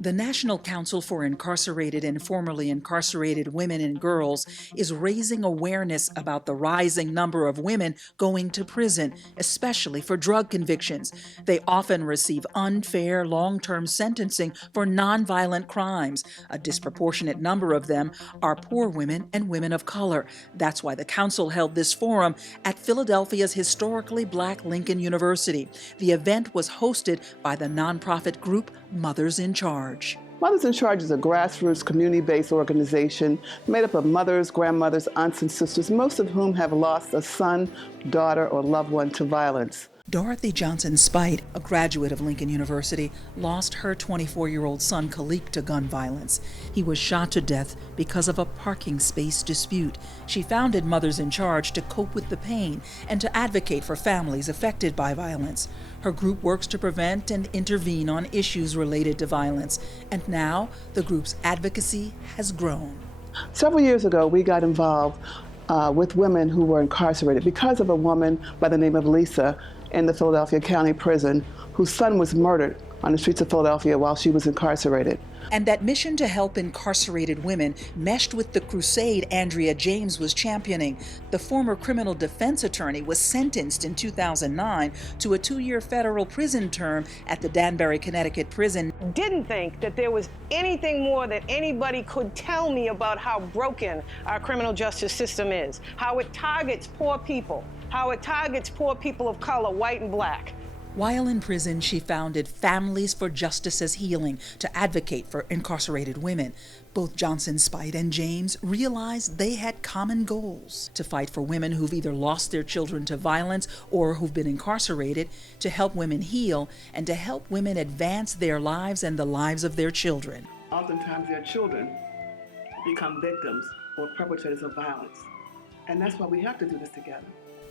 The National Council for Incarcerated and Formerly Incarcerated Women and Girls is raising awareness about the rising number of women going to prison, especially for drug convictions. They often receive unfair, long-term sentencing for nonviolent crimes. A disproportionate number of them are poor women and women of color. That's why the council held this forum at Philadelphia's historically Black Lincoln University. The event was hosted by the nonprofit group Mothers in Charge. Mothers in Charge is a grassroots, community-based organization made up of mothers, grandmothers, aunts, and sisters, most of whom have lost a son, daughter, or loved one to violence. Dorothy Johnson Spite, a graduate of Lincoln University, lost her 24-year-old son Khalik to gun violence. He was shot to death because of a parking space dispute. She founded Mothers in Charge to cope with the pain and to advocate for families affected by violence. Her group works to prevent and intervene on issues related to violence, and now the group's advocacy has grown. Several years ago, we got involved with women who were incarcerated because of a woman by the name of Lisa in the Philadelphia County Prison whose son was murdered on the streets of Philadelphia while she was incarcerated. And that mission to help incarcerated women meshed with the crusade Denise James was championing. The former criminal defense attorney was sentenced in 2009 to a 2-year federal prison term at the Danbury, Connecticut prison. Didn't think that there was anything more that anybody could tell me about how broken our criminal justice system is, how it targets poor people, how it targets poor people of color, white and black. While in prison, she founded Families for Justice as Healing to advocate for incarcerated women. Both Johnson Spite and James realized they had common goals: to fight for women who've either lost their children to violence or who've been incarcerated, to help women heal, and to help women advance their lives and the lives of their children. Oftentimes their children become victims or perpetrators of violence, and that's why we have to do this together.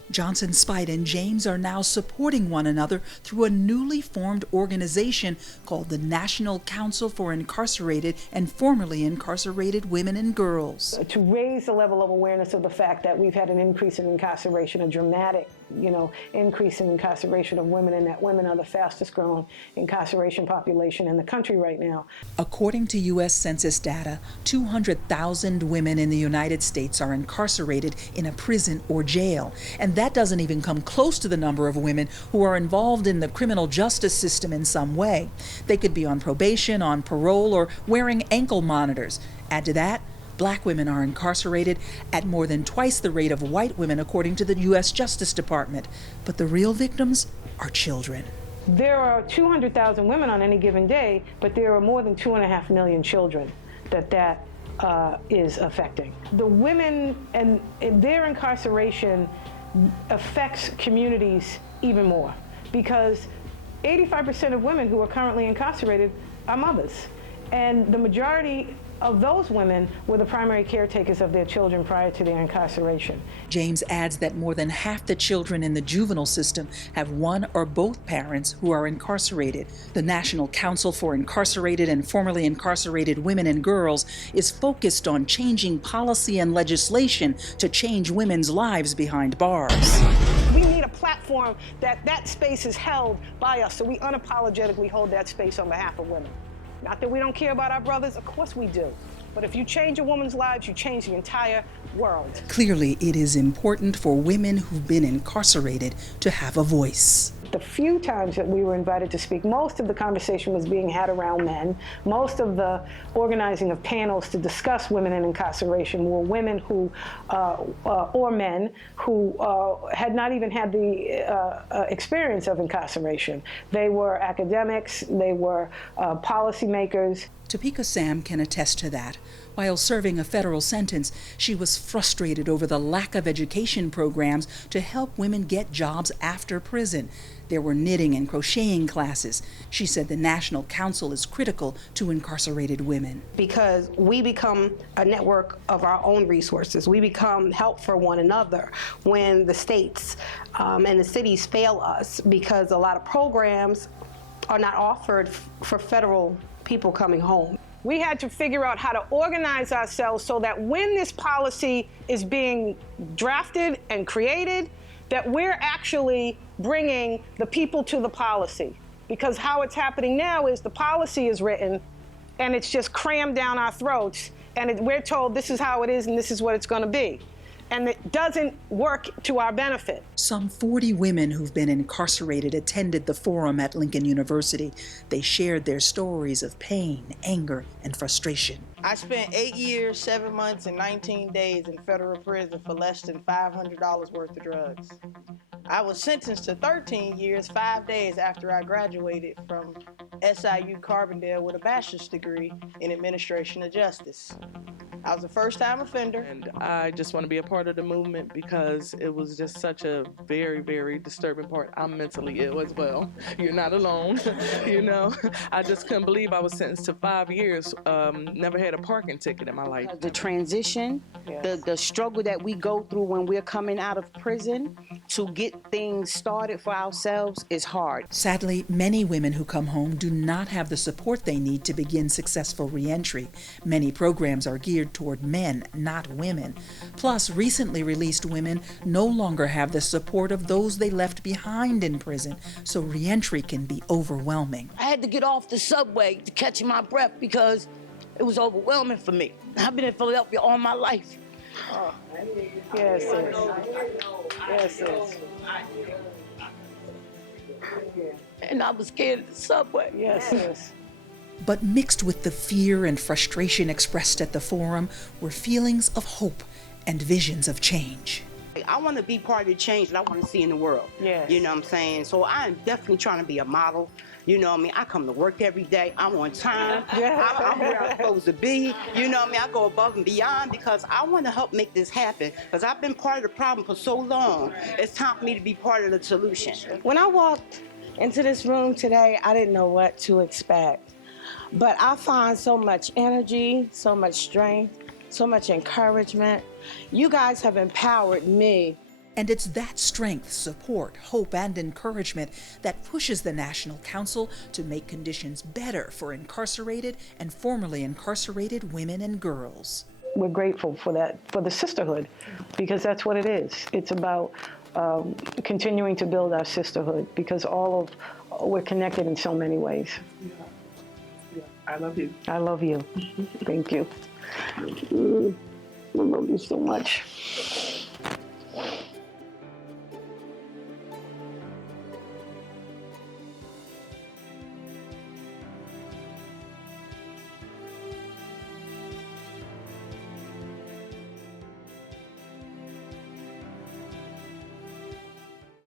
Johnson Spite and James are now supporting one another through a newly formed organization called the National Council for Incarcerated and Formerly Incarcerated Women and Girls. To raise the level of awareness of the fact that we've had an increase in incarceration, a dramatic, increase in incarceration of women, and that women are the fastest growing incarceration population in the country right now. According to U.S. Census data, 200,000 women in the United States are incarcerated in a prison or jail, and that doesn't even come close to the number of women who are involved in the criminal justice system in some way. They could be on probation, on parole, or wearing ankle monitors. Add to that, Black women are incarcerated at more than twice the rate of white women, according to the U.S. Justice Department. But the real victims are children. There are 200,000 women on any given day, but there are more than 2.5 million children that is affecting. The women and their incarceration affects communities even more, because 85% of women who are currently incarcerated are mothers, and the majority of those women were the primary caretakers of their children prior to their incarceration. James adds that more than half the children in the juvenile system have one or both parents who are incarcerated. The National Council for Incarcerated and Formerly Incarcerated Women and Girls is focused on changing policy and legislation to change women's lives behind bars. We need a platform that space is held by us, so we unapologetically hold that space on behalf of women. Not that we don't care about our brothers, of course we do. But if you change a woman's lives, you change the entire world. Clearly, it is important for women who've been incarcerated to have a voice. The few times that we were invited to speak, most of the conversation was being had around men. Most of the organizing of panels to discuss women in incarceration were women who, or men who had not even had the experience of incarceration. They were academics, they were policymakers. Topeka Sam can attest to that. While serving a federal sentence, she was frustrated over the lack of education programs to help women get jobs after prison. There were knitting and crocheting classes. She said the National Council is critical to incarcerated women. Because we become a network of our own resources. We become help for one another when the states and the cities fail us, because a lot of programs are not offered for federal people coming home. We had to figure out how to organize ourselves so that when this policy is being drafted and created, that we're actually bringing the people to the policy. Because how it's happening now is the policy is written, and it's just crammed down our throats, and we're told this is how it is and this is what it's going to be. And it doesn't work to our benefit. Some 40 women who've been incarcerated attended the forum at Lincoln University. They shared their stories of pain, anger, and frustration. I spent 8 years, 7 months, and 19 days in federal prison for less than $500 worth of drugs. I was sentenced to 13 years, 5 days after I graduated from SIU Carbondale with a bachelor's degree in administration of justice. I was a first-time offender. And I just want to be a part of the movement because it was just such a very, very disturbing part. I'm mentally ill as well. You're not alone, you know. I just couldn't believe I was sentenced to 5 years. Never had a parking ticket in my life. The transition, the struggle that we go through when we're coming out of prison to get things started for ourselves is hard. Sadly, many women who come home do not have the support they need to begin successful reentry. Many programs are geared toward men, not women. Plus, recently released women no longer have the support of those they left behind in prison, so reentry can be overwhelming. I had to get off the subway to catch my breath because it was overwhelming for me. I've been in Philadelphia all my life. Oh, yes, sis. Yes, sis. And I was scared of the subway. Yes, sis. But mixed with the fear and frustration expressed at the forum were feelings of hope and visions of change. I want to be part of the change that I want to see in the world. Yes. You know what I'm saying? So I'm definitely trying to be a model. You know what I mean? I come to work every day. I'm on time. I'm where I'm supposed to be. You know what I mean? I go above and beyond because I want to help make this happen. Because I've been part of the problem for so long. It's time for me to be part of the solution. When I walked into this room today, I didn't know what to expect. But I find so much energy, so much strength, so much encouragement. You guys have empowered me. And it's that strength, support, hope, and encouragement that pushes the National Council to make conditions better for incarcerated and formerly incarcerated women and girls. We're grateful for that, for the sisterhood, because that's what it is. It's about continuing to build our sisterhood, because we're connected in so many ways. I love you. I love you. Thank you. I love you so much.